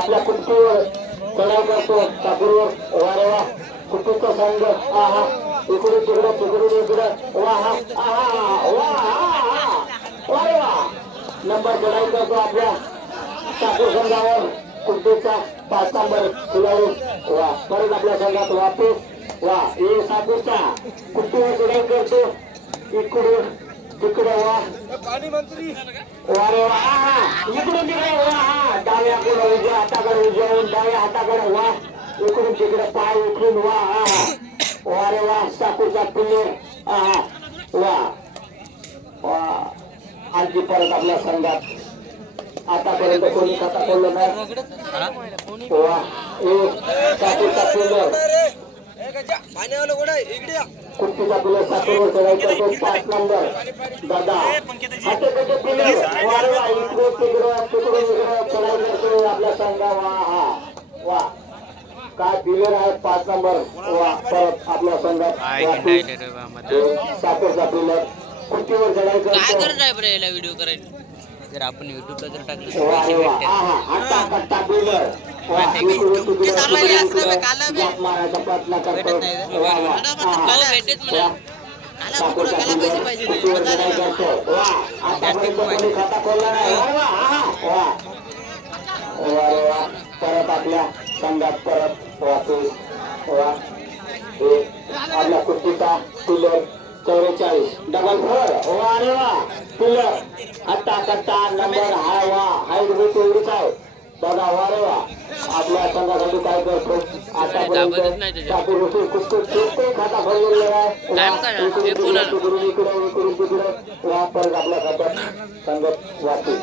आपल्या कुट्टीवर चढाव करतो चाकूरवर. वारे वा कुट्टीचा संघ. आहा इकडून तिकडं तिकडून इकडं. वा हा वा वारे वा नंबर चढाई करतो आपल्या चाकूर संघावर. कुट्टीचा 5 नंबर खेळाडू. वा परत आपल्या संघात वापस. वा हे साकूरचा कुट्टीवर चढाई करतो इकडून तिकडे. वा वारे वा इकडून तिकडे. वा डाव्याकडे उजव्या हाताकडे उजवून डाव्या हाताकडे. वा इकडून तिकडे पाय उचलून. वा वारे वा साकूरचा प्लेयर. वा वा आणखी परत आपल्या संघात आतापर्यंत कोणी खाता पडलं नाही. वा हे साकूरचा प्लेयर कुस्तीचा प्लेयर साकूरवर चढाई करतो 5 नंबर दादा हातेकचे प्लेयर. वारे वा इकडे तिकडे तिकडून इकडे चढाई करतो आपल्या संघा. वा वा काय प्लेयर आहे 5 नंबर. वा परत आपल्या संघात साकूरचा प्लेयर कुस्तीवर चढाई करतो. काय गरज आहे बरं याला व्हिडिओ करायला? जर आपण युट्यूबला जर टाकलं वारे वा आता कट्टा प्लेयर. मारायचा प्रयत्न करतो. वा वा कुस्तीवर चढाई करतो. वा आतापर्यंत कोणी खाता खोलला नाही. वा वारे वा परत आपल्या संघात परत वापस. वा हे आपल्या कुस्तीचा पिलर 44 डबल 4. वारे वा पिलर हट्टा कट्टा नंबर. हाय वा हाय तेवढीच आहे बघा. वारे वा आपल्या संघासाठी काय करतो आतापर्यंत चाकूर रसूल कुस्ती खाता भरलेला आहे. इकडून तिकडे वा परत आपल्या खात्यात संघात वापस.